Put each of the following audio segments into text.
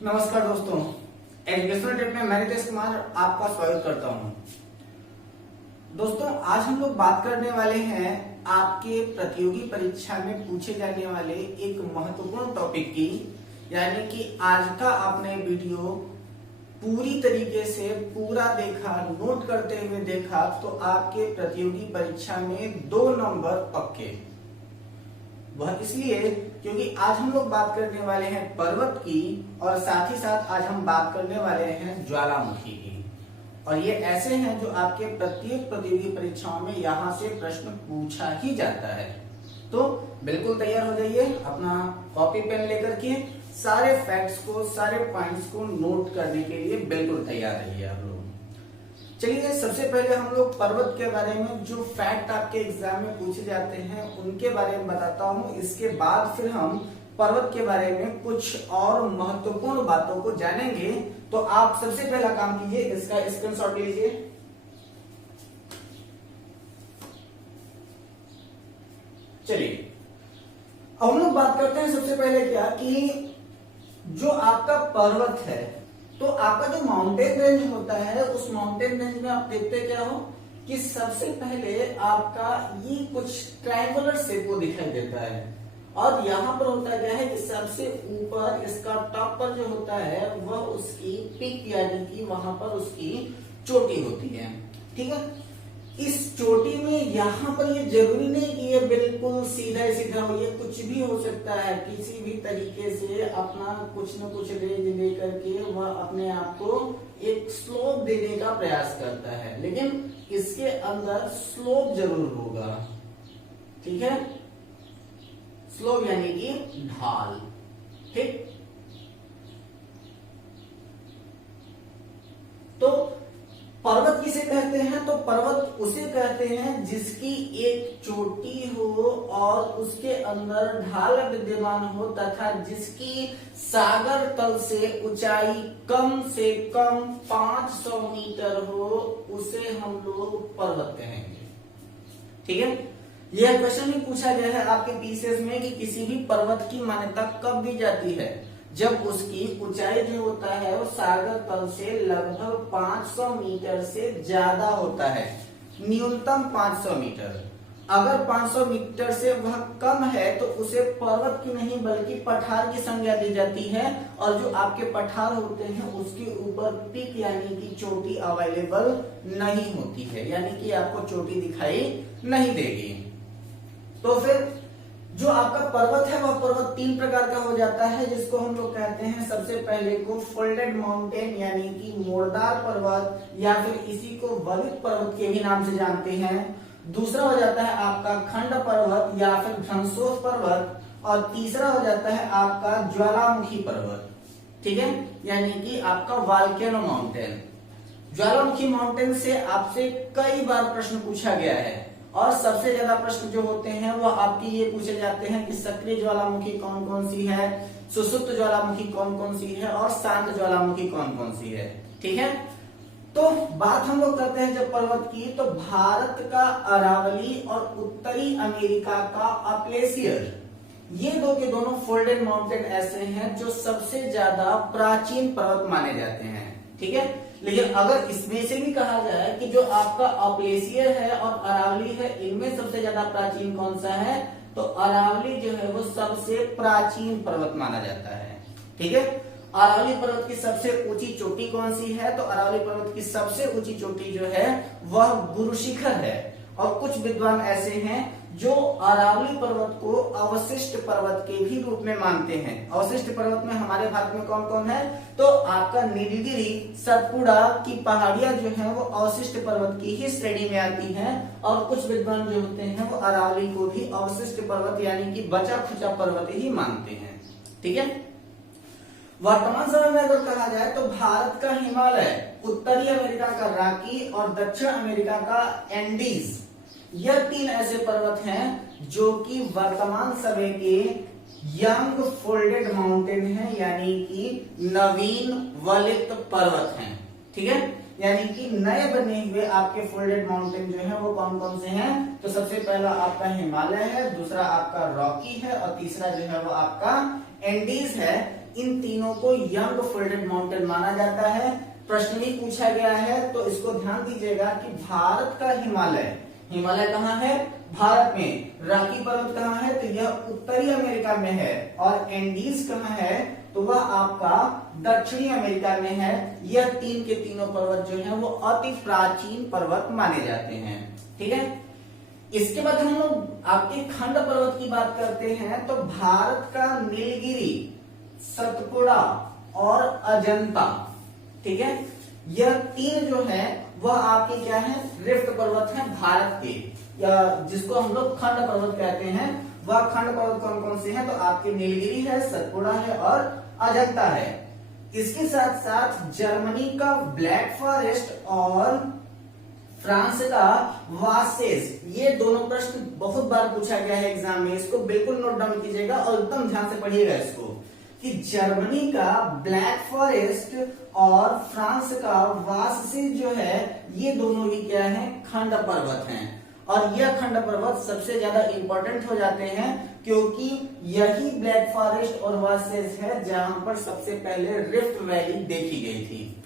नमस्कार दोस्तों, educational tip में मैं रितेश कुमार आपका स्वागत करता हूं। दोस्तों, आज हम लोग बात करने वाले हैं आपके प्रतियोगी परीक्षा में पूछे जाने वाले एक महत्वपूर्ण टॉपिक की, यानी कि आज का आपने वीडियो पूरी तरीके से पूरा देखा, नोट करते हुए देखा तो आपके प्रतियोगी परीक्षा में 2 नंबर पक्के। वह इसलिए क्योंकि आज हम लोग बात करने वाले हैं पर्वत की और साथ ही साथ आज हम बात करने वाले हैं ज्वालामुखी की। और ये ऐसे हैं जो आपके प्रत्येक प्रतियोगी परीक्षाओं में यहाँ से प्रश्न पूछा ही जाता है। तो बिल्कुल तैयार हो जाइए, अपना कॉपी पेन लेकर के सारे फैक्ट्स को, सारे पॉइंट्स को नोट करने के लिए बिल्कुल तैयार रहिए आप लोग। चलिए, सबसे पहले हम लोग पर्वत के बारे में जो फैक्ट आपके एग्जाम में पूछे जाते हैं उनके बारे में बताता हूं। इसके बाद फिर हम पर्वत के बारे में कुछ और महत्वपूर्ण बातों को जानेंगे। तो आप सबसे पहला काम कीजिए, इसका स्क्रीनशॉट लीजिए। चलिए, अब हम लोग बात करते हैं सबसे पहले क्या कि जो आपका पर्वत है, तो आपका जो माउंटेन रेंज होता है उस माउंटेन रेंज में आप देखते क्या हो कि सबसे पहले आपका ये कुछ ट्रायंगुलर शेप को दिखाई देता है। और यहाँ पर होता क्या है कि सबसे ऊपर इसका टॉप पर जो होता है वह उसकी पीक, यानी कि वहां पर उसकी चोटी होती है। ठीक है, इस चोटी में यहाँ पर ये जरूरी नहीं कि ये बिल्कुल सीधा सीधा हो, ये कुछ भी हो सकता है। किसी भी तरीके से अपना कुछ न कुछ रेंज लेकर के वह अपने आप को एक स्लोप देने का प्रयास करता है, लेकिन इसके अंदर स्लोप जरूर होगा। ठीक है, स्लोप यानी कि ढाल। ठीक, तो पर्वत किसे कहते हैं? तो पर्वत उसे कहते हैं जिसकी एक चोटी हो और उसके अंदर ढाल विद्यमान हो तथा जिसकी सागर तल से ऊंचाई कम से कम 500 मीटर हो, उसे हम लोग पर्वत कहेंगे। ठीक है, यह क्वेश्चन भी पूछा गया है आपके पीसीएस में कि किसी भी पर्वत की मान्यता कब दी जाती है? जब उसकी ऊंचाई जो होता है वो सागर तल से लगभग 500 मीटर से ज्यादा होता है, न्यूनतम 500 मीटर। अगर 500 मीटर से वह कम है तो उसे पर्वत की नहीं बल्कि पठार की संज्ञा दी जाती है। और जो आपके पठार होते हैं उसके ऊपर पीक यानी कि चोटी अवेलेबल नहीं होती है, यानी कि आपको चोटी दिखाई नहीं देगी। तो फिर जो आपका पर्वत है वह पर्वत 3 प्रकार का हो जाता है, जिसको हम लोग कहते हैं सबसे पहले को फोल्डेड माउंटेन यानी कि मोड़दार पर्वत, या फिर इसी को वलित पर्वत के भी नाम से जानते हैं। दूसरा हो जाता है आपका खंड पर्वत या फिर भ्रंशोष पर्वत, और तीसरा हो जाता है आपका ज्वालामुखी पर्वत। ठीक है, यानी कि आपका वोल्केनो माउंटेन। ज्वालामुखी माउंटेन से आपसे कई बार प्रश्न पूछा गया है और सबसे ज्यादा प्रश्न जो होते हैं वो आपकी ये पूछे जाते हैं कि सक्रिय ज्वालामुखी कौन कौन सी है, सुसुप्त ज्वालामुखी कौन कौन सी है और शांत ज्वालामुखी कौन कौन सी है। ठीक है, तो बात हम लोग करते हैं जब पर्वत की, तो भारत का अरावली और उत्तरी अमेरिका का अपलेशियर, ये दो के दोनों फोल्डेड माउंटेन ऐसे हैं जो सबसे ज्यादा प्राचीन पर्वत माने जाते हैं। ठीक है, लेकिन अगर इसमें से भी कहा जाए कि जो आपका अपलेशियर है और अरावली है, इनमें सबसे ज्यादा प्राचीन कौन सा है, तो अरावली जो है वो सबसे प्राचीन पर्वत माना जाता है। ठीक है, अरावली पर्वत की सबसे ऊंची चोटी कौन सी है? तो अरावली पर्वत की सबसे ऊंची चोटी जो है वह गुरु शिखर है। और कुछ विद्वान ऐसे हैं जो अरावली पर्वत को अवशिष्ट पर्वत के भी रूप में मानते हैं। अवशिष्ट पर्वत में हमारे भारत में कौन कौन है? तो आपका नीलगिरी, सतपुड़ा की पहाड़ियां जो है वो अवशिष्ट पर्वत की ही श्रेणी में आती हैं। और कुछ विद्वान जो होते हैं वो अरावली को भी अवशिष्ट पर्वत यानी कि बचा खुचा पर्वत ही मानते हैं। ठीक है, वर्तमान समय में अगर कहा जाए तो भारत का हिमालय, उत्तरी अमेरिका का रॉकी और दक्षिण अमेरिका का एंडीज, यह 3 ऐसे पर्वत हैं जो कि वर्तमान समय के यंग फोल्डेड माउंटेन हैं, यानी कि नवीन वलित पर्वत हैं। ठीक है, यानी कि नए बने हुए आपके फोल्डेड माउंटेन जो है वो कौन कौन से हैं? तो सबसे पहला आपका हिमालय है, दूसरा आपका रॉकी है और तीसरा जो है वो आपका एंडीज है। इन तीनों को यंग फोल्डेड माउंटेन माना जाता है। प्रश्न भी पूछा गया है तो इसको ध्यान दीजिएगा कि भारत का हिमालय, हिमालय कहाँ है? भारत में। रॉकी पर्वत कहाँ है? तो यह उत्तरी अमेरिका में है। और एंडीज कहाँ है? तो वह आपका दक्षिणी अमेरिका में है। यह तीन के तीनों पर्वत जो है वो अति प्राचीन पर्वत माने जाते हैं। ठीक है, इसके बाद हम लोग आपके खंड पर्वत की बात करते हैं तो भारत का नीलगिरी, सतपुड़ा और अजंता, ठीक है, यह तीन जो है वह आपके क्या है? रिफ्ट पर्वत है भारत के, या जिसको हम लोग खंड पर्वत कहते हैं। वह खंड पर्वत कौन कौन से हैं? तो आपके नीलगिरी है, सतपुड़ा है और अजंता है। इसके साथ साथ जर्मनी का ब्लैक फॉरेस्ट और फ्रांस का वासेस, ये दोनों प्रश्न बहुत बार पूछा गया है एग्जाम में। इसको बिल्कुल नोट डाउन कीजिएगा और एकदम ध्यान से पढ़िएगा इसको, कि जर्मनी का ब्लैक फॉरेस्ट और फ्रांस का वासेस जो है ये दोनों ही क्या है? खंड पर्वत हैं। और यह खंड पर्वत सबसे ज्यादा इंपॉर्टेंट हो जाते हैं क्योंकि यही ब्लैक फॉरेस्ट और वासेस है जहां पर सबसे पहले रिफ्ट वैली देखी गई थी।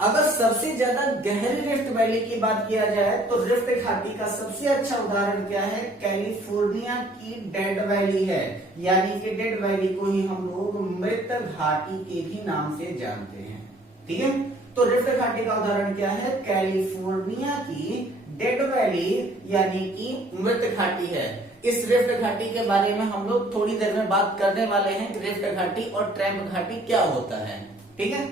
अगर सबसे ज्यादा गहरी रिफ्ट वैली की बात किया जाए तो रिफ्ट घाटी का सबसे अच्छा उदाहरण क्या है? कैलिफोर्निया की डेड वैली है, यानी कि डेड वैली को ही हम लोग मृत घाटी के भी नाम से जानते हैं। ठीक है, तो रिफ्ट घाटी का उदाहरण क्या है? कैलिफोर्निया की डेड वैली यानी कि मृत घाटी है। इस रिफ्ट घाटी के बारे में हम लोग थोड़ी देर में बात करने वाले हैं कि रिफ्ट घाटी और ट्रैम्प घाटी क्या होता है। ठीक है,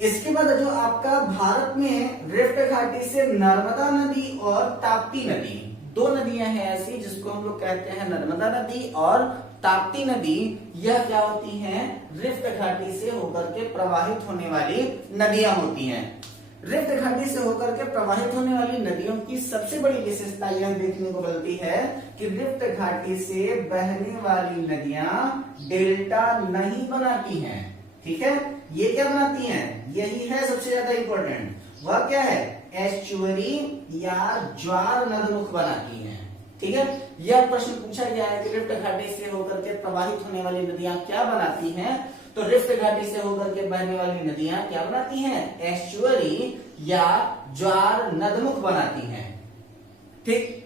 इसके बाद जो आपका भारत में रिफ्ट घाटी से नर्मदा नदी और ताप्ती नदी, दो नदियां हैं ऐसी जिसको हम लोग कहते हैं नर्मदा नदी और ताप्ती नदी। यह क्या होती हैं? रिफ्ट घाटी से होकर के प्रवाहित होने वाली नदियां होती हैं। रिफ्ट घाटी से होकर के प्रवाहित होने वाली नदियों की सबसे बड़ी विशेषता यह देखने को मिलती है कि रिफ्ट घाटी से बहने वाली नदियां डेल्टा नहीं बनाती हैं। ठीक है, ये क्या बनाती हैं? यही है सबसे ज्यादा इंपॉर्टेंट। वह क्या है? एस्चुअरी या ज्वार नदमुख बनाती हैं। ठीक है, यह प्रश्न पूछा गया है कि रिफ्ट घाटी से होकर के प्रवाहित होने वाली नदियां क्या बनाती हैं? तो रिफ्ट घाटी से होकर के बहने वाली नदियां क्या बनाती हैं? एस्चुअरी या ज्वार नदमुख बनाती हैं। ठीक,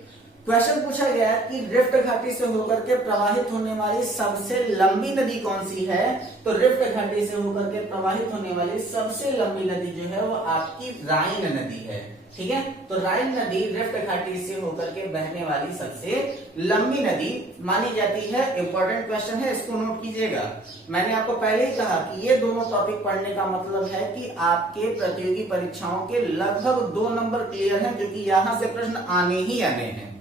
क्वेश्चन पूछा गया कि रिफ्ट घाटी से होकर के प्रवाहित होने वाली सबसे लंबी नदी कौन सी है? तो रिफ्ट घाटी से होकर के प्रवाहित होने वाली सबसे लंबी नदी जो है वो आपकी राइन नदी है। ठीक है, तो राइन नदी रिफ्ट घाटी से होकर के बहने वाली सबसे लंबी नदी मानी जाती है। इंपॉर्टेंट क्वेश्चन है, इसको नोट कीजिएगा। मैंने आपको पहले ही कहा कि ये दोनों टॉपिक पढ़ने का मतलब है कि आपके प्रतियोगी परीक्षाओं के लगभग 2 नंबर क्लियर हैं, जो कि यहां से प्रश्न आने ही आने हैं।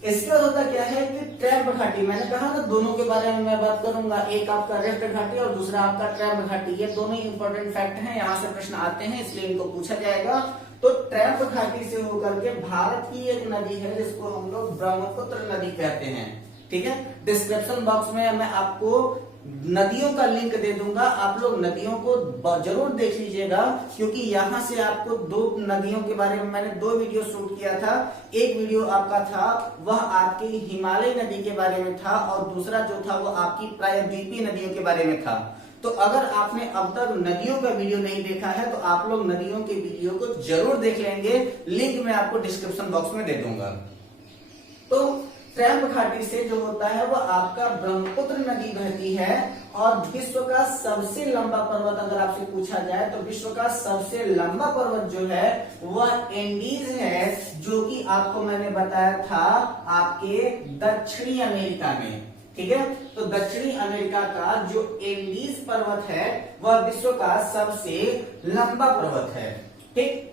इसके बाद होता क्या है कि ट्रैम्प घाटी, मैंने कहा ना दोनों के बारे में मैं बात करूंगा, एक आपका रिफ्ट घाटी और दूसरा आपका ट्रैम्प घाटी। ये दोनों इंपॉर्टेंट फैक्ट हैं, यहां से प्रश्न आते हैं इसलिए इनको पूछा जाएगा। तो ट्रैम्प घाटी से होकर के भारत की एक नदी है जिसको हम लोग ब्रह्मपुत्र नदी कहते हैं। ठीक है, डिस्क्रिप्शन बॉक्स में मैं आपको नदियों का लिंक दे दूंगा, आप लोग नदियों को जरूर देख लीजिएगा क्योंकि यहां से आपको 2 नदियों के बारे में मैंने 2 वीडियो शूट किया था। एक वीडियो आपका था वह आपकी हिमालय नदी के बारे में था और दूसरा जो था वो आपकी प्रायद्वीपीय नदियों के बारे में था। तो अगर आपने अब तक नदियों का वीडियो नहीं देखा है तो आप लोग नदियों के वीडियो को जरूर देख लेंगे, लिंक मैं आपको डिस्क्रिप्शन बॉक्स में दे दूंगा। तो ट्रैम्प घाटी से जो होता है वह आपका ब्रह्मपुत्र नदी बहती है और विश्व का सबसे लंबा पर्वत अगर आपसे पूछा जाए तो विश्व का सबसे लंबा पर्वत जो है वह एंडीज है, जो कि आपको मैंने बताया था आपके दक्षिणी अमेरिका में। ठीक है, तो दक्षिणी अमेरिका का जो एंडीज पर्वत है वह विश्व का सबसे लंबा पर्वत है। ठीक,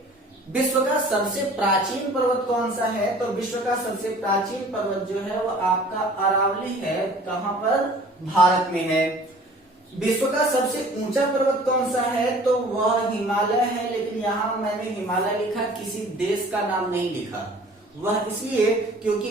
विश्व का सबसे प्राचीन पर्वत कौन सा है? तो विश्व का सबसे प्राचीन पर्वत जो है वो आपका अरावली है। कहां पर? भारत में है। विश्व का सबसे ऊंचा पर्वत कौन सा है? तो वह हिमालय है, लेकिन यहां मैंने हिमालय लिखा, किसी देश का नाम नहीं लिखा। वह इसलिए क्योंकि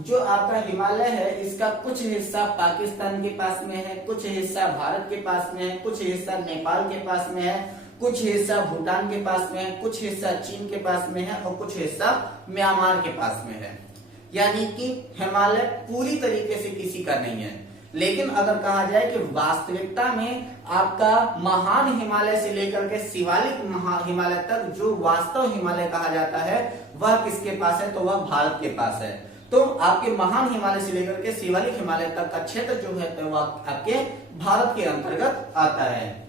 जो आपका हिमालय है इसका कुछ हिस्सा पाकिस्तान के पास में है, कुछ हिस्सा भारत के पास में है, कुछ हिस्सा नेपाल के पास में है, कुछ हिस्सा भूटान के पास में है, कुछ हिस्सा चीन के पास में है और कुछ हिस्सा म्यांमार के पास में है। यानी कि हिमालय पूरी तरीके से किसी का नहीं है। लेकिन अगर कहा जाए कि वास्तविकता में आपका महान हिमालय से लेकर के शिवालिक हिमालय तक जो वास्तव हिमालय कहा जाता है वह किसके पास है, तो वह भारत के पास है। तो आपके महान हिमालय से लेकर के शिवालिक हिमालय तक का क्षेत्र जो है तो वह आपके भारत के अंतर्गत आता है।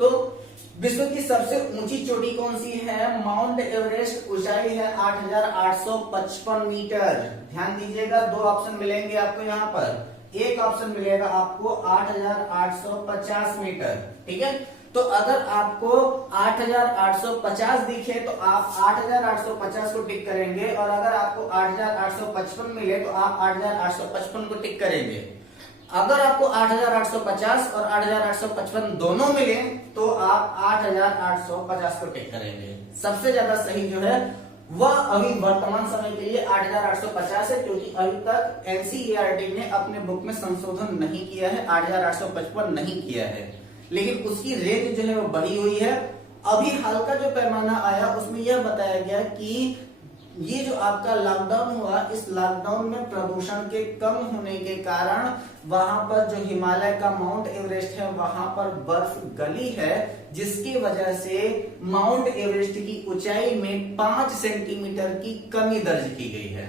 तो विश्व की सबसे ऊंची चोटी कौन सी है? माउंट एवरेस्ट, ऊंचाई है 8,855 मीटर। ध्यान दीजिएगा, दो ऑप्शन मिलेंगे आपको यहाँ पर। एक ऑप्शन मिलेगा आपको 8,850 मीटर, ठीक है। तो अगर आपको 8,850 दिखे तो आप 8,850 को टिक करेंगे, और अगर आपको 8,855 मिले तो आप 8,855 को टिक करेंगे। अगर आपको 8,850 और 8,855 दोनों मिले तो आप 8,850 को टिक करेंगे। सबसे ज्यादा सही जो है वह अभी वर्तमान समय के लिए 8,850 है, क्योंकि अभी तक एनसीईआरटी ने अपने बुक में संशोधन नहीं किया है, 8,855 नहीं किया है, लेकिन उसकी रेंज जो है वो बढ़ी हुई है। अभी हाल का जो पैमाना आया उसमें यह बताया गया कि ये जो आपका लॉकडाउन हुआ, इस लॉकडाउन में प्रदूषण के कम होने के कारण वहां पर जो हिमालय का माउंट एवरेस्ट है वहां पर बर्फ गली है, जिसकी वजह से माउंट एवरेस्ट की ऊंचाई में 5 सेंटीमीटर की कमी दर्ज की गई है।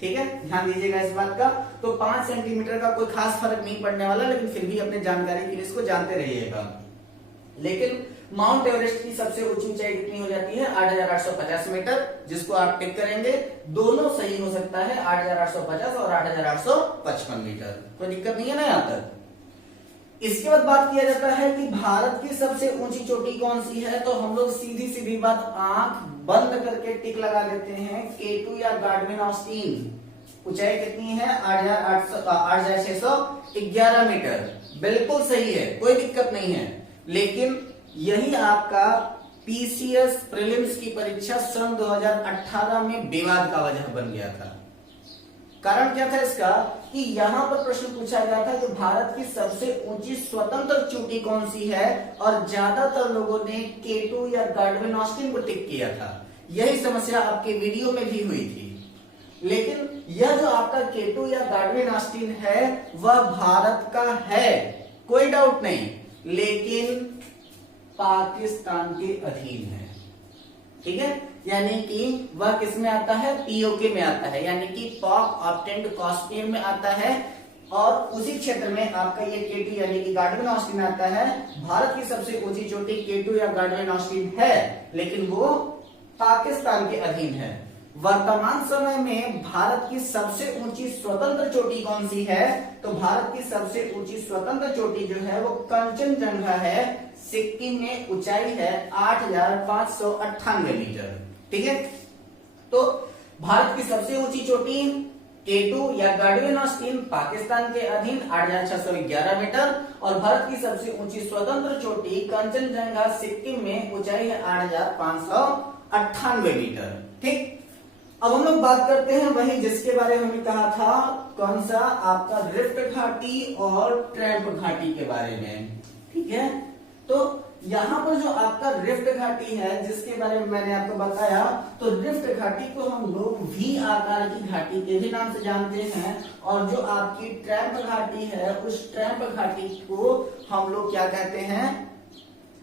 ठीक है, ध्यान दीजिएगा इस बात का। तो 5 सेंटीमीटर का कोई खास फर्क नहीं पड़ने वाला, लेकिन फिर भी अपने जानकारी के लिए इसको जानते रहिएगा। लेकिन माउंट एवरेस्ट की सबसे ऊंची ऊंचाई कितनी हो जाती है? 8,850 मीटर, जिसको आप टिक करेंगे। दोनों सही हो सकता है, 8,850 और 8,855 मीटर, कोई दिक्कत नहीं है ना यहाँ तक। इसके बाद बात किया जाता है कि भारत की सबसे ऊंची चोटी कौन सी है, तो हम लोग सीधी सीधी बात आंख बंद करके टिक लगा देते हैं, K2 या गार्डविन ऑस्टीन। ऊंचाई कितनी है? 8,611 मीटर, बिल्कुल सही है, कोई दिक्कत नहीं है। लेकिन यही आपका पीसीएस प्रीलिम्स की परीक्षा सन 2018 में विवाद का वजह बन गया था। कारण क्या था इसका कि यहां पर प्रश्न पूछा गया था कि भारत की सबसे ऊंची स्वतंत्र चोटी कौन सी है, और ज्यादातर लोगों ने K2 या गार्डविन ऑस्टीन को टिक किया था। यही समस्या आपके वीडियो में भी हुई थी। लेकिन यह जो आपका K2 या गार्डविन ऑस्टीन है वह भारत का है, कोई डाउट नहीं, लेकिन पाकिस्तान के अधीन है। ठीक है, यानी कि वह किस में आता है? पीओके में आता है, यानी कि पाक ऑब्टेन्ड कश्मीर में आता है। और उसी क्षेत्र में आपका ये K2 यानी कि गार्डविन ऑस्टीन आता है। भारत की सबसे ऊंची चोटी K2 या गार्डविन ऑस्टीन है, लेकिन वो पाकिस्तान के अधीन है। वर्तमान समय में भारत की सबसे ऊंची स्वतंत्र चोटी कौन सी है, तो भारत की सबसे ऊंची स्वतंत्र चोटी जो है वो कंचनजंगा है। सिक्किम में ऊंचाई है 8,598 मीटर। ठीक है, तो भारत की सबसे ऊंची चोटी K2 या गार्डविन ऑस्टीन पाकिस्तान के अधीन 8,611 मीटर, और भारत की सबसे ऊंची स्वतंत्र चोटी कंचनजंगा सिक्किम में ऊंचाई है 8,598 मीटर। ठीक, अब हम लोग बात करते हैं वही जिसके बारे में हमने कहा था, कौन सा? आपका रिफ्ट घाटी और ट्रैम्प घाटी के बारे में। ठीक है, तो यहां पर जो आपका रिफ्ट घाटी है जिसके बारे में मैंने आपको बताया, तो रिफ्ट घाटी को हम लोग V आकार की घाटी के भी नाम से जानते हैं, और जो आपकी ट्रैम्प घाटी है उस ट्रैम्प घाटी को हम लोग क्या कहते हैं?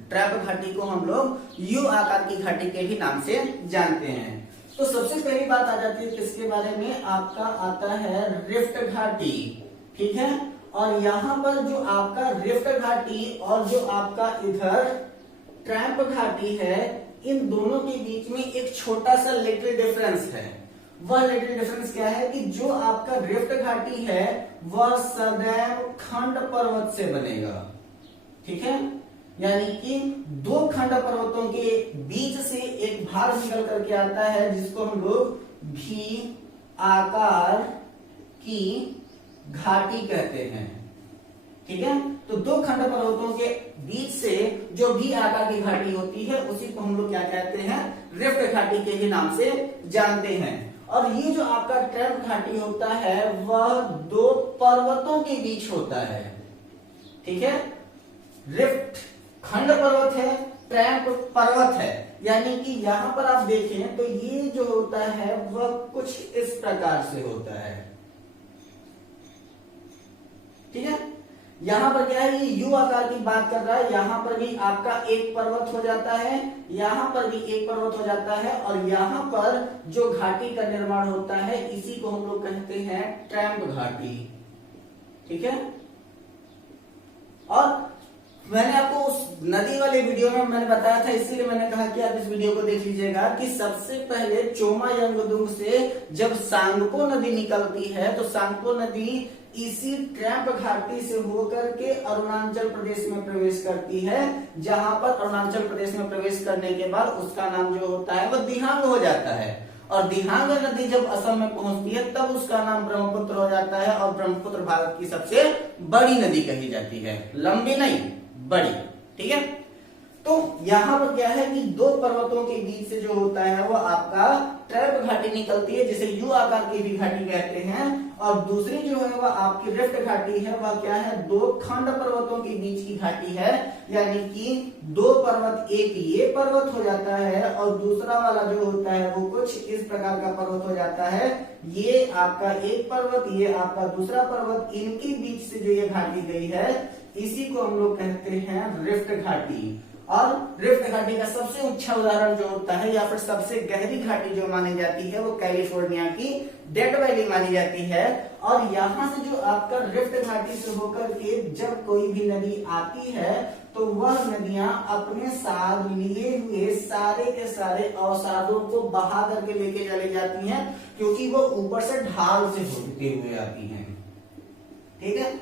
ट्रैम्प घाटी को हम लोग U आकार की घाटी के भी नाम से जानते हैं। तो सबसे पहली बात आ जाती है किसके बारे में? आपका आता है रिफ्ट घाटी। ठीक है, और यहां पर जो आपका रिफ्ट घाटी और जो आपका इधर ट्रैम्प घाटी है, इन दोनों के बीच में एक छोटा सा लिटिल डिफरेंस है। वह लिटिल डिफरेंस क्या है कि जो आपका रिफ्ट घाटी है वह सदैव खंड पर्वत से बनेगा। ठीक है, यानी कि दो खंड पर्वतों के बीच से एक भाग निकल करके आता है, जिसको हम लोग V आकार की घाटी कहते हैं। ठीक है, तो दो खंड पर्वतों के बीच से जो V आकार की घाटी होती है उसी को हम लोग क्या कहते हैं? रिफ्ट घाटी के ही नाम से जानते हैं। और ये जो आपका ट्रैम्प घाटी होता है वह दो पर्वतों के बीच होता है। ठीक है, रिफ्ट खंड पर्वत है, ट्रैम्प पर्वत है, यानी कि यहां पर आप देखें तो ये जो होता है वह कुछ इस प्रकार से होता है। ठीक यहाँ पर क्या है, ये यू आकार की बात कर रहा है, यहाँ पर भी आपका एक पर्वत हो जाता है, यहाँ पर भी एक पर्वत हो जाता है, और यहाँ पर जो घाटी का निर्माण होता है इसी को हम लोग कहते हैं ट्रैम्प घाटी। ठीक है, और मैंने आपको उस नदी वाले वीडियो में मैंने बताया था, इसीलिए मैंने कहा कि आप इस वीडियो को देख लीजिएगा कि सबसे पहले चोमायंगदुंग से जब सांगपो नदी निकलती है तो सांगपो नदी इसी ट्रैम्प घाटी से होकर के अरुणाचल प्रदेश में प्रवेश करती है, जहां पर अरुणाचल प्रदेश में प्रवेश करने के बाद उसका नाम जो होता है वह दिहांग हो जाता है, और दिहांग नदी जब असम में पहुंचती है तब उसका नाम ब्रह्मपुत्र हो जाता है, और ब्रह्मपुत्र भारत की सबसे बड़ी नदी कही जाती है, लंबी नहीं बड़ी। ठीक है, तो यहाँ पर क्या है कि दो पर्वतों के बीच से जो होता है वो आपका ट्रैम्प घाटी निकलती है, जिसे यू आकार की भी घाटी कहते हैं, और दूसरी जो है वह आपकी रिफ्ट घाटी है, वह क्या है, दो खंड पर्वतों के बीच की घाटी है, यानी कि दो पर्वत, एक ये पर्वत हो जाता है और दूसरा वाला जो होता है वो कुछ इस प्रकार का पर्वत हो जाता है, ये आपका एक पर्वत, ये आपका दूसरा पर्वत, इनके बीच से जो ये घाटी गई है इसी को हम लोग कहते हैं रिफ्ट घाटी। और रिफ्ट घाटी का सबसे ऊंचा उदाहरण जो होता है या फिर सबसे गहरी घाटी जो मानी जाती है वो कैलिफोर्निया की डेथ वैली मानी जाती है, और यहाँ से जो आपका रिफ्ट घाटी से होकर के जब कोई भी नदी आती है तो वह नदियां अपने साथ लिए हुए सारे के सारे अवसादों को बहा करके लेके चली जाती हैं, क्योंकि वो ऊपर से ढाल से होते हुए आती हैं। ठीक है,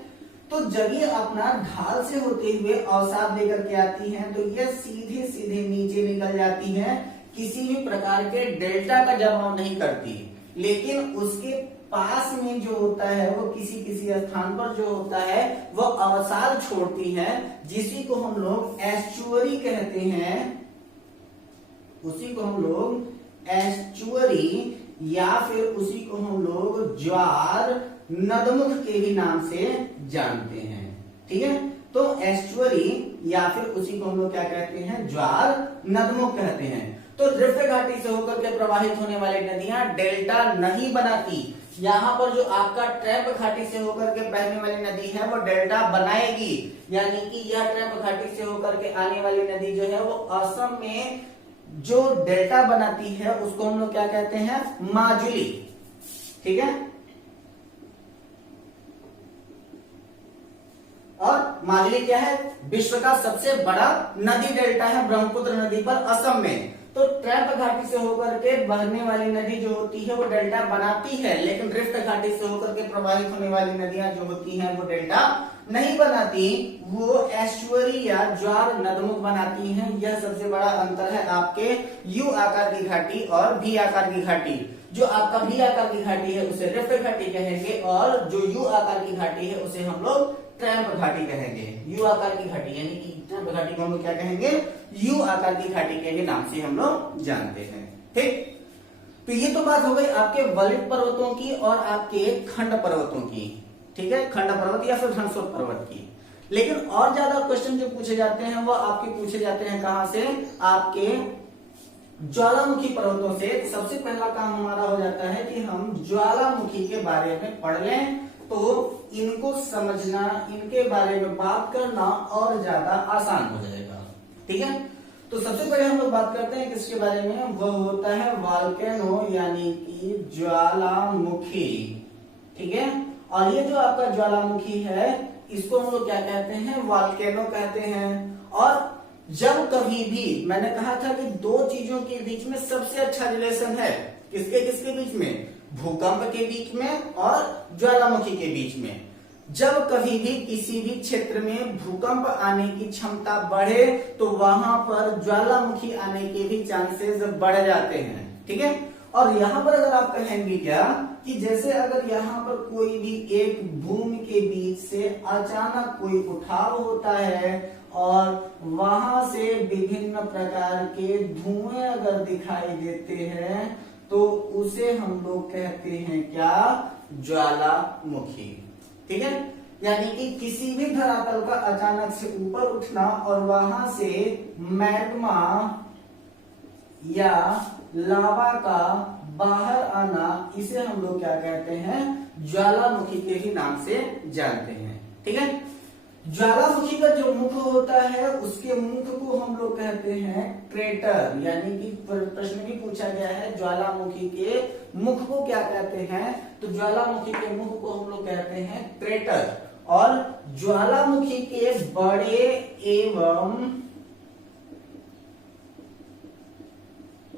तो जब ये अपना ढाल से होते हुए अवसाद लेकर के आती हैं तो ये सीधे सीधे नीचे निकल जाती हैं, किसी भी प्रकार के डेल्टा का जमाव नहीं करती, लेकिन उसके पास में जो होता है वो किसी किसी स्थान पर जो होता है वो अवसाद छोड़ती है, जिसी को हम लोग एस्चुअरी कहते हैं, उसी को हम लोग एस्चुअरी या फिर उसी को हम लोग ज्वार नदमुख के भी नाम से जानते हैं। ठीक है, तो एस्चुअरी या फिर उसी को हम लोग क्या कहते हैं, ज्वार नदमुख कहते हैं। तो रिफ्ट घाटी से होकर के प्रवाहित होने वाली नदियां डेल्टा नहीं बनाती, यहाँ पर जो आपका ट्रैम्प घाटी से होकर के बहने वाली नदी है वो डेल्टा बनाएगी, यानी कि यह ट्रैम्प घाटी से होकर के आने वाली नदी जो है वो असम में जो डेल्टा बनाती है उसको हम लोग क्या कहते हैं, माजुली। ठीक है, और माजुली क्या है, विश्व का सबसे बड़ा नदी डेल्टा है ब्रह्मपुत्र नदी पर असम में। तो ट्रैम्प घाटी से होकर के बहने वाली नदी जो होती है वो डेल्टा बनाती है, लेकिन रिफ्ट घाटी से होकर के प्रवाहित होने वाली नदियां जो होती हैं वो डेल्टा नहीं बनाती, वो एस्चुअरी या ज्वार नदमुख बनाती हैं। यह सबसे बड़ा अंतर है आपके यू आकार की घाटी और भी आकार की घाटी। जो आपका भी आकार की घाटी है उसे रिफ्ट घाटी कहेंगे, और जो यू आकार की घाटी है उसे हम लोग ट्रैम्प घाटी कहेंगे। यू आकार की घाटी यानी कि ट्रैम्प घाटी को हम लोग क्या कहेंगे, यू आकार की घाटी के भी नाम से हम लोग जानते हैं। ठीक, तो ये तो बात हो गई आपके वलित पर्वतों की और आपके खंड पर्वतों की। ठीक है, खंड पर्वत या फिर घनस्रोत पर्वत की। लेकिन और ज्यादा क्वेश्चन जो पूछे जाते हैं वो आपके पूछे जाते हैं कहां से, आपके ज्वालामुखी पर्वतों से। सबसे पहला काम हमारा हो जाता है कि हम ज्वालामुखी के बारे में पढ़ लें, तो इनको समझना, इनके बारे में बात करना और ज्यादा आसान हो जाएगा। ठीक है, तो सबसे पहले हम लोग बात करते हैं किसके बारे में, वह होता है वॉल्केनो यानी कि ज्वालामुखी। ठीक है, और ये जो आपका ज्वालामुखी है इसको हम लोग क्या कहते हैं, वॉल्केनो कहते हैं। और जब कभी भी मैंने कहा था कि दो चीजों के बीच में सबसे अच्छा रिलेशन है, किसके किसके बीच में, भूकंप के बीच में और ज्वालामुखी के बीच में। जब कभी भी किसी भी क्षेत्र में भूकंप आने की क्षमता बढ़े तो वहां पर ज्वालामुखी आने के भी चांसेस बढ़ जाते हैं। ठीक है, और यहाँ पर अगर आप कहेंगे क्या कि जैसे अगर यहाँ पर कोई भी एक भूमि के बीच से अचानक कोई उठाव होता है और वहां से विभिन्न प्रकार के धुएं अगर दिखाई देते हैं तो उसे हम लोग कहते हैं क्या, ज्वालामुखी। ठीक है, यानी कि किसी भी धरातल का अचानक से ऊपर उठना और वहां से मैग्मा या लावा का बाहर आना, इसे हम लोग क्या कहते हैं, ज्वालामुखी के ही नाम से जानते हैं। ठीक है, ज्वालामुखी का जो मुख होता है उसके मुख को हम लोग कहते हैं क्रेटर, यानी कि प्रश्न भी पूछा गया है ज्वालामुखी के मुख को क्या कहते हैं, तो ज्वालामुखी के मुख को हम लोग कहते हैं क्रेटर। और ज्वालामुखी के बड़े एवं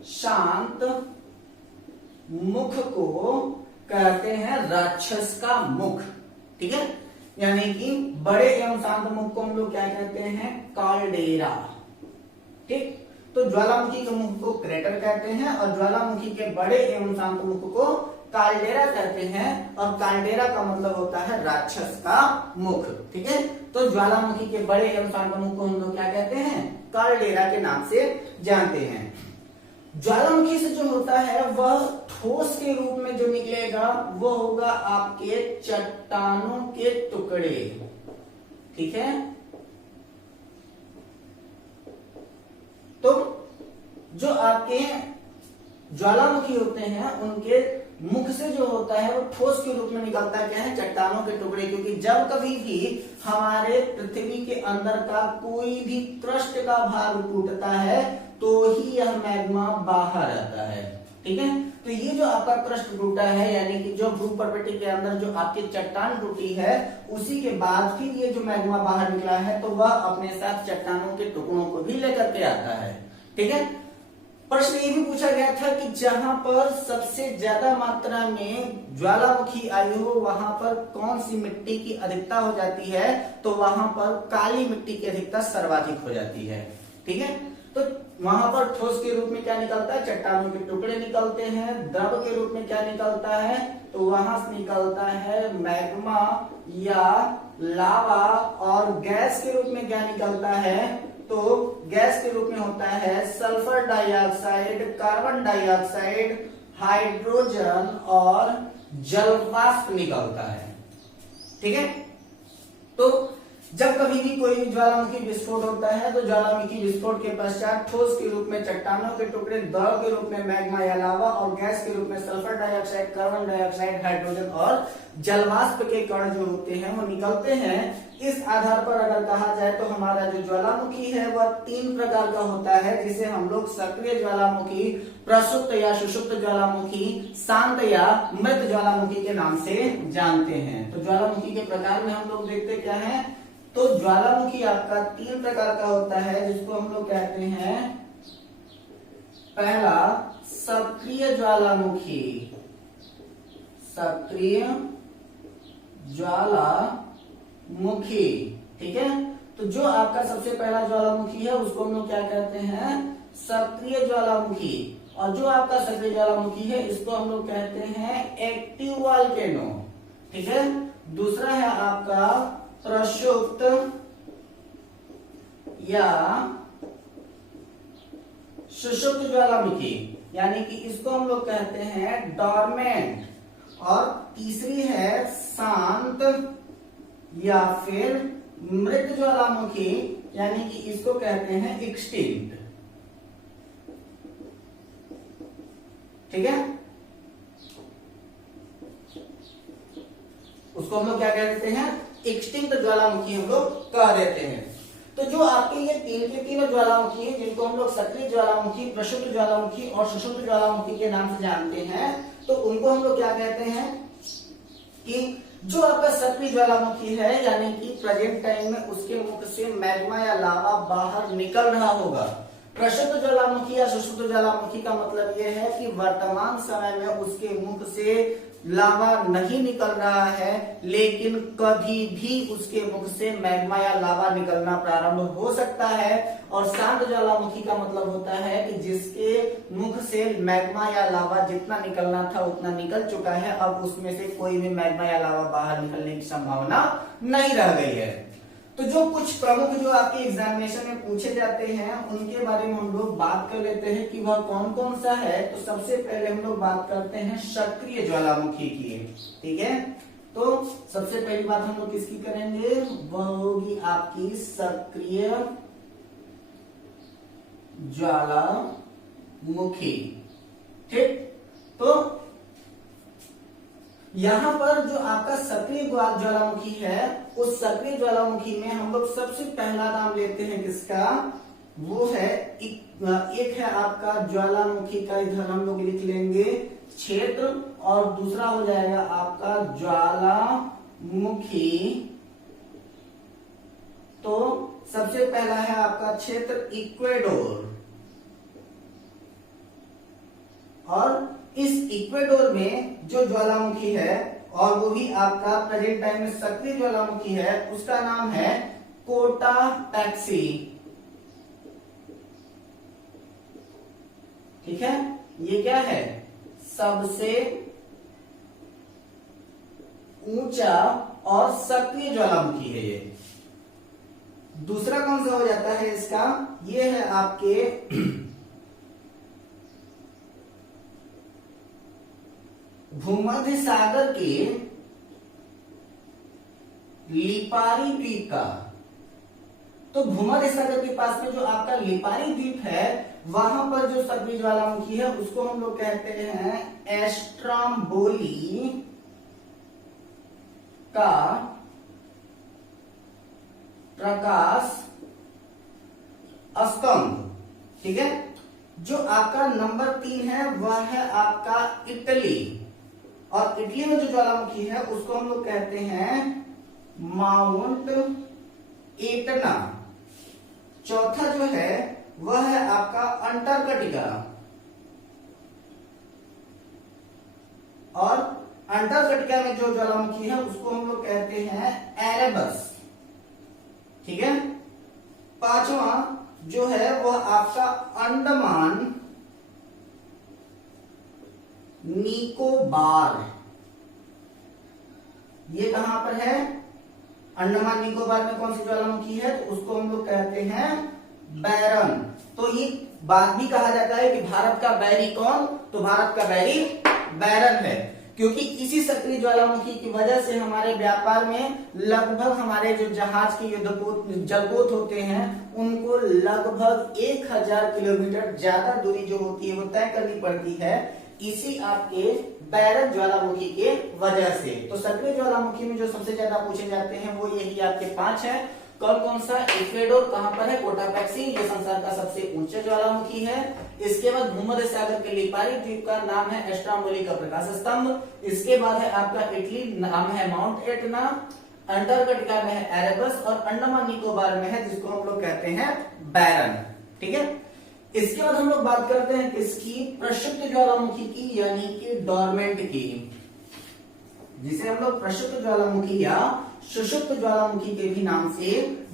शांत मुख को कहते हैं राक्षस का मुख। ठीक है, यानी कि बड़े एवं शांत मुख को हम लोग क्या कहते हैं, काल्डेरा। ठीक, तो ज्वालामुखी के मुख को क्रेटर कहते हैं और ज्वालामुखी के बड़े एवं शांत मुख को काल्डेरा कहते हैं, और काल्डेरा का मतलब होता है राक्षस का मुख। ठीक है, तो ज्वालामुखी के बड़े एवं शांत मुख को हम लोग क्या कहते हैं, काल्डेरा के नाम से जानते हैं। ज्वालामुखी से जो होता है वह ठोस के रूप में जो निकलेगा वो होगा आपके चट्टानों के टुकड़े। ठीक है, तो जो आपके ज्वालामुखी होते हैं उनके मुख से जो होता है वो ठोस के रूप में निकलता है, क्या है, चट्टानों के टुकड़े। क्योंकि जब कभी भी हमारे पृथ्वी के अंदर का कोई भी क्रस्ट का भाग टूटता है तो ही यह मैग्मा बाहर आता है। ठीक है, तो ये जो आपका क्रस्ट टूटा है, यानी कि जो भूपर्वती के अंदर जो आपकी चट्टान टूटी है उसी के बाद फिर ये जो मैग्मा बाहर निकला है तो वह अपने साथ चट्टानों के टुकड़ों को भी लेकर के आता है। ठीक है, प्रश्न ये भी पूछा गया था कि जहां पर सबसे ज्यादा मात्रा में ज्वालामुखी आई हो वहां पर कौन सी मिट्टी की अधिकता हो जाती है, तो वहां पर काली मिट्टी की अधिकता सर्वाधिक हो जाती है। ठीक है, तो वहां पर ठोस के रूप में क्या निकलता है, चट्टानों के टुकड़े निकलते हैं। द्रव के रूप में क्या निकलता है, तो वहां से निकलता है मैग्मा या लावा। और गैस के रूप में क्या निकलता है, तो गैस के रूप में होता है sulphur dioxide, carbon dioxide, hydrogen और जलवाष्प निकलता है। ठीक है, तो जब कभी भी कोई ज्वालामुखी विस्फोट होता है तो ज्वालामुखी विस्फोट के पश्चात ठोस के रूप में चट्टानों के टुकड़े, द्रव के रूप में मैग्मा या लावा और गैस के रूप में sulphur dioxide, carbon dioxide, hydrogen और जलवाष्प के कण जो होते हैं वो निकलते हैं। इस आधार पर अगर कहा जाए तो हमारा जो ज्वालामुखी है वह 3 प्रकार का होता है, जिसे हम लोग सक्रिय ज्वालामुखी, प्रसुप्त या सुषुप्त ज्वालामुखी, शांत या मृत ज्वालामुखी के नाम से जानते हैं। तो ज्वालामुखी के प्रकार में हम लोग देखते क्या है, तो ज्वालामुखी आपका 3 प्रकार का होता है, जिसको हम लोग कहते हैं, पहला सक्रिय ज्वालामुखी, सक्रिय ज्वालामुखी। ठीक है, तो जो आपका सबसे पहला ज्वालामुखी है उसको हम लोग क्या कहते हैं, सक्रिय ज्वालामुखी। और जो आपका सक्रिय ज्वालामुखी है इसको हम लोग कहते हैं एक्टिव वोल्केनो। ठीक है, दूसरा है आपका प्रसुप्त या सुषुप्त ज्वालामुखी, यानी कि इसको हम लोग कहते हैं डॉर्मेंट। और तीसरी है शांत या फिर मृत ज्वालामुखी, यानी कि इसको कहते हैं एक्सटिंक्ट। ठीक है, उसको हम लोग क्या कह देते हैं, एक्सटिंक्ट ज्वालामुखी हम लोग कह देते हैं। तो जो आपके ये 3 के 3 ज्वालामुखी हैं जिनको हम लोग सक्रिय ज्वालामुखी, प्रसुप्त ज्वालामुखी और सुषुप्त ज्वालामुखी के नाम से जानते हैं, तो उनको हम लोग क्या कहते हैं कि जो आपका सक्रिय ज्वालामुखी है, यानी कि प्रेजेंट टाइम में उसके मुख से मैग्मा या लावा बाहर निकल रहा होगा। प्रसुप्त ज्वालामुखी या सुषुप्त ज्वालामुखी का मतलब यह है कि वर्तमान समय में उसके मुख से लावा नहीं निकल रहा है, लेकिन कभी भी उसके मुख से मैग्मा या लावा निकलना प्रारंभ हो सकता है। और शांत ज्वालामुखी का मतलब होता है कि जिसके मुख से मैग्मा या लावा जितना निकलना था उतना निकल चुका है, अब उसमें से कोई भी मैग्मा या लावा बाहर निकलने की संभावना नहीं रह गई है। तो जो कुछ प्रमुख जो आपके एग्जामिनेशन में पूछे जाते हैं उनके बारे में हम लोग बात कर लेते हैं कि वह कौन कौन सा है। तो सबसे पहले हम लोग बात करते हैं सक्रिय ज्वालामुखी की। ठीक है, तो सबसे पहली बात हम लोग किसकी करेंगे, वह होगी आपकी सक्रिय ज्वालामुखी। ठीक, तो यहां पर जो आपका सक्रिय ज्वालामुखी है, उस सक्रिय ज्वालामुखी में हम लोग सबसे पहला नाम लेते हैं किसका, वो है एक है आपका ज्वालामुखी का, इधर हम लोग लिख लेंगे क्षेत्र, और दूसरा हो जाएगा आपका ज्वालामुखी। तो सबसे पहला है आपका क्षेत्र इक्वेडोर, और इस इक्वेडोर में जो ज्वालामुखी है, और वो भी आपका प्रेजेंट टाइम में सक्रिय ज्वालामुखी है, उसका नाम है कोटापैक्सी। ठीक है, ये क्या है, सबसे ऊंचा और सक्रिय ज्वालामुखी है ये। दूसरा कौन सा हो जाता है इसका, ये है आपके भूमध्य सागर के लिपारी द्वीप का। तो भूमध्य सागर के पास में जो आपका लिपारी द्वीप है, वहां पर जो सक्रिय ज्वालामुखी है उसको हम लोग कहते हैं एस्ट्रोम्बोली का प्रकाश स्तंभ। ठीक है, जो आपका नंबर 3 है वह है आपका इटली, और इटली में जो ज्वालामुखी है उसको हम लोग कहते हैं माउंट एटना। चौथा जो है वह है आपका अंटार्कटिका, और अंटार्कटिका में जो ज्वालामुखी है उसको हम लोग कहते हैं एरेबस। ठीक है, पांचवा जो है वह आपका अंडमान निकोबार। ये कहां पर है, अंडमान निकोबार में कौन सी ज्वालामुखी है, तो उसको हम लोग कहते हैं बैरन। तो ये बात भी कहा जाता है कि भारत का बैरी कौन, तो भारत का बैरी बैरन है, क्योंकि इसी सक्रिय ज्वालामुखी की वजह से हमारे व्यापार में लगभग हमारे जो जहाज के युद्धपोत जलपोत होते हैं उनको लगभग 1000 किलोमीटर ज्यादा दूरी जो होती है वो तय करनी पड़ती है, इसी आपके बैरन ज्वालामुखी के वजह से। तो सक्रिय ज्वालामुखी में जो सबसे ज्यादा पूछे जाते हैं वो यही आपके 5 है। कौन कौन सा, इक्वेडोर कहां पर है, कोटापैक्सी, ये संसार का सबसे ऊंचा ज्वालामुखी है। इसके बाद भूमध्य सागर के लिपारी द्वीप का नाम है एस्ट्रोम्बोली का प्रकाश स्तंभ। इसके बाद है आपका इटली, नाम है माउंट एटना। अंटार्कटिका में है एरेबस, और अंडमान निकोबार में है जिसको हम लोग कहते हैं बैरन। ठीक है, इसके बाद हम लोग बात करते हैं किसकी, प्रक्षुब्ध ज्वालामुखी की, यानी कि डोरमेंट की, जिसे हम लोग प्रक्षुब्ध ज्वालामुखी या सुषुप्त ज्वालामुखी के भी नाम से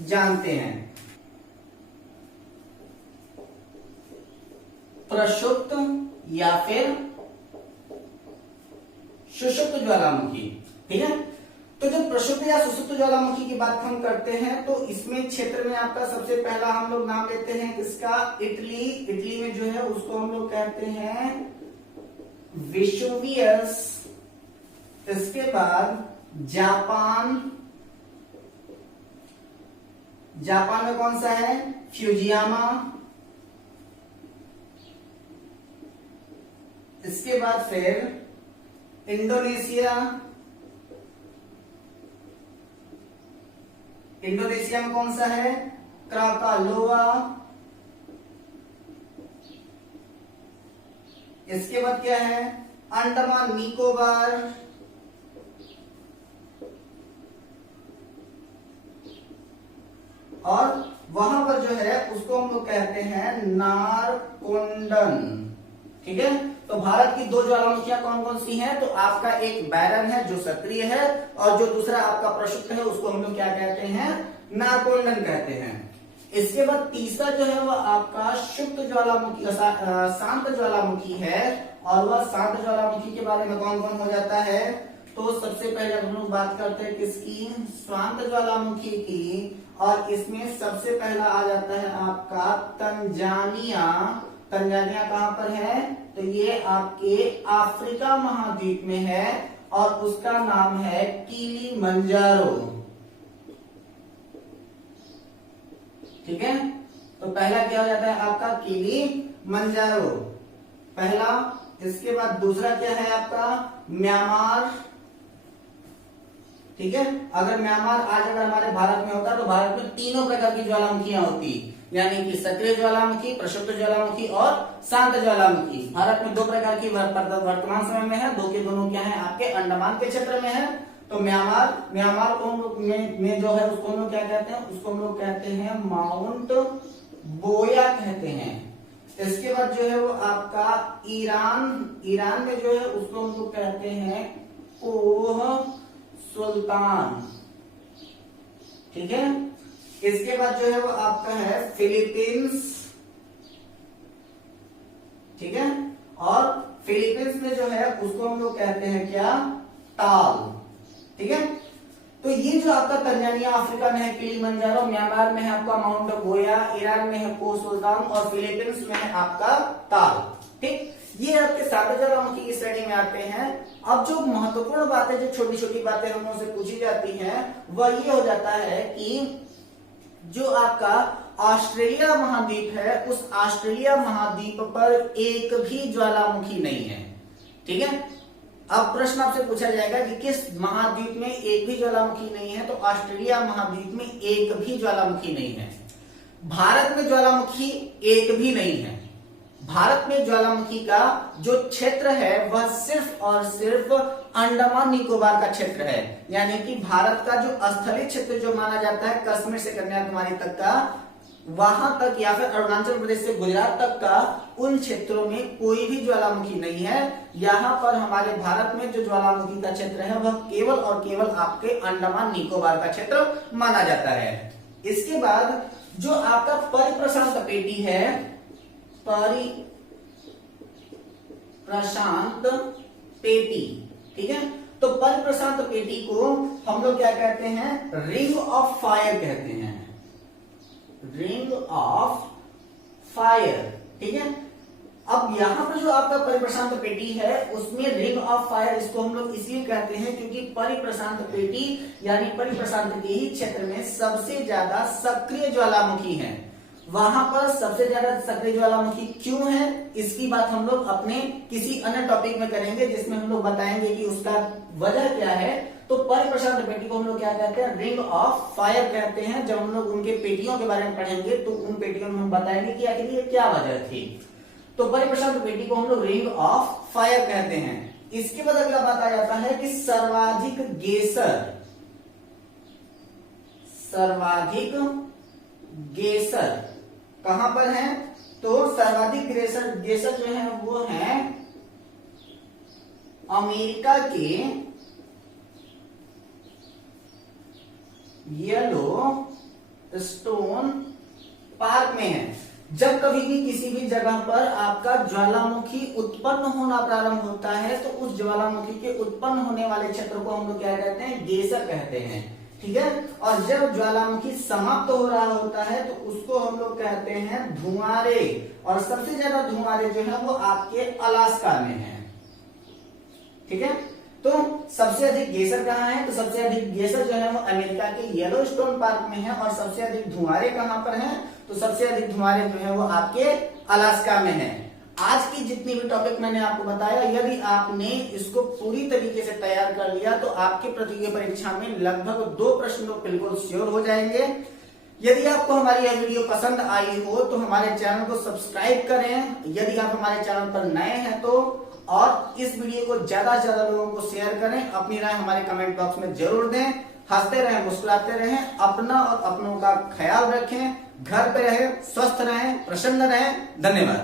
जानते हैं। प्रक्षुब्ध या फिर सुषुप्त ज्वालामुखी। ठीक है, तो जब प्रक्षुब्ध या सुषुप्त ज्वालामुखी की बात हम करते हैं तो इसमें क्षेत्र में आपका सबसे पहला हम लोग नाम लेते हैं किसका, इटली। इटली में जो है उसको हम लोग कहते हैं वेसुवियस। इसके बाद जापान, जापान में कौन सा है, फ्यूजियामा। इसके बाद फिर इंडोनेशिया, इंडोनेशिया में कौन सा है, क्राकालोआ। इसके बाद क्या है, अंडमान निकोबार। और वहां पर जो है उसको हम लोग कहते हैं नारकोंडन। ठीक है, तो भारत की 2 ज्वालामुखियां कौन कौन सी हैं, तो आपका एक बैरन है जो सक्रिय है, और जो दूसरा आपका प्रक्षुब्ध है उसको हम लोग क्या कहते हैं, नारकोंडन कहते हैं। इसके बाद तीसरा जो है वह आपका शुष्क ज्वालामुखी, शांत ज्वालामुखी है, और वह शांत ज्वालामुखी के बारे में कौन कौन हो जाता है, तो सबसे पहले हम लोग बात करते हैं किसकी, शांत ज्वालामुखी की, और इसमें सबसे पहला आ जाता है आपका तंजानिया। तंजानिया कहां पर है, तो ये आपके अफ्रीका महाद्वीप में है, और उसका नाम है किलिमंजारो। ठीक है, तो पहला क्या हो जाता है आपका किलिमंजारो, पहला। इसके बाद दूसरा क्या है आपका म्यांमार। ठीक है। अगर म्यांमार आज अगर हमारे भारत में होता तो भारत में तीनों प्रकार की ज्वालामुखियां होती, यानी कि सक्रिय ज्वालामुखी, प्रक्षुब्ध ज्वालामुखी और शांत ज्वालामुखी। भारत में दो प्रकार की वर्तमान समय में है, दो के दोनों क्या है आपके अंडमान के क्षेत्र में है। तो म्यांमार को हम लोग में जो है उसको हम लोग क्या कहते हैं, उसको हम लोग कहते हैं माउंट बोया कहते हैं। इसके बाद जो है वो आपका ईरान में जो है उसको हम लोग कहते हैं कोह सुल्तान, ठीक है। इसके बाद जो है वो आपका है फिलीपींस, ठीक है। और फिलीपींस में जो है उसको हम लोग कहते हैं क्या, ताल, ठीक है। तो ये जो आपका तंजानिया अफ्रीका में है किलिमंजारो, म्यांमार में है आपका माउंट बोया, ईरान में है कोह सुल्तान और फिलीपींस में है आपका ताल, ठीक। ये आपके सात ज्वालामुखी की श्रेणी में आते हैं। अब जो महत्वपूर्ण बातें, जो छोटी छोटी बातें हम लोगों से पूछी जाती हैं, वह ये हो जाता है कि जो आपका ऑस्ट्रेलिया महाद्वीप है, उस ऑस्ट्रेलिया महाद्वीप पर एक भी ज्वालामुखी नहीं है, ठीक है। अब प्रश्न आपसे पूछा जाएगा कि किस महाद्वीप में एक भी ज्वालामुखी नहीं है, तो ऑस्ट्रेलिया महाद्वीप में एक भी ज्वालामुखी नहीं है। भारत में ज्वालामुखी एक भी नहीं है। भारत में ज्वालामुखी का जो क्षेत्र है वह सिर्फ और सिर्फ अंडमान निकोबार का क्षेत्र है, यानी कि भारत का जो स्थलीय क्षेत्र जो माना जाता है कश्मीर से कन्याकुमारी तक का, वहां तक या फिर अरुणाचल प्रदेश से गुजरात तक का, उन क्षेत्रों में कोई भी ज्वालामुखी नहीं है। यहाँ पर हमारे भारत में जो ज्वालामुखी का क्षेत्र है वह केवल और केवल आपके अंडमान निकोबार का क्षेत्र माना जाता है। इसके बाद जो आपका परिप्रशांत पेटी है, परिप्रशांत पेटी, ठीक है। तो परिप्रशांत पेटी को हम लोग क्या कहते हैं, रिंग ऑफ फायर कहते हैं, रिंग ऑफ फायर, ठीक है। अब यहां पर जो आपका परिप्रशांत पेटी है उसमें रिंग ऑफ फायर इसको हम लोग इसलिए कहते हैं क्योंकि परिप्रशांत पेटी यानी परिप्रशांत के ही क्षेत्र में सबसे ज्यादा सक्रिय ज्वालामुखी है। वहां पर सबसे ज्यादा सक्रिय ज्वालामुखी क्यों है, इसकी बात हम लोग अपने किसी अन्य टॉपिक में करेंगे, जिसमें हम लोग बताएंगे कि उसका वजह क्या है। तो परिप्रशांत पेटी को हम लोग क्या कहते हैं, रिंग ऑफ फायर कहते हैं। जब हम लोग उनके पेटियों के बारे में पढ़ेंगे तो उन पेटियों में हम बताएंगे कि आखिर ये क्या वजह थी। तो परिप्रशांत पेटी को हम लोग रिंग ऑफ फायर कहते हैं। इसके बाद अगला बात आ जाता है कि सर्वाधिक गेसर कहां पर है, तो सर्वाधिक गेसर जो है वो है अमेरिका के येलो स्टोन पार्क में है। जब कभी भी किसी भी जगह पर आपका ज्वालामुखी उत्पन्न होना प्रारंभ होता है तो उस ज्वालामुखी के उत्पन्न होने वाले क्षेत्र को हम लोग क्या कहते हैं, गेसर कहते हैं, ठीक है। और जब ज्वालामुखी समाप्त हो रहा होता है तो उसको हम लोग कहते हैं धुआंरे, और सबसे ज्यादा धुआंरे जो है वो आपके अलास्का में है, ठीक है। तो सबसे अधिक गेसर कहाँ है, तो सबसे अधिक गेसर जो है वो अमेरिका के येलो स्टोन पार्क में है। और सबसे अधिक धुआंरे कहाँ पर है, तो सबसे अधिक धुआंरे जो है वो आपके अलास्का में है। आज की जितनी भी टॉपिक मैंने आपको बताया, यदि आपने इसको पूरी तरीके से तैयार कर लिया तो आपके प्रतियोगी परीक्षा में लगभग 2 प्रश्न तो बिल्कुल श्योर हो जाएंगे। यदि आपको हमारी यह वीडियो पसंद आई हो तो हमारे चैनल को सब्सक्राइब करें, यदि आप हमारे चैनल पर नए हैं तो, और इस वीडियो को ज्यादा से ज्यादा लोगों को शेयर करें। अपनी राय हमारे कमेंट बॉक्स में जरूर दें। हंसते रहें, मुस्कुराते रहें, अपना और अपनों का ख्याल रखें, घर पे रहें, स्वस्थ रहें, प्रसन्न रहें। धन्यवाद।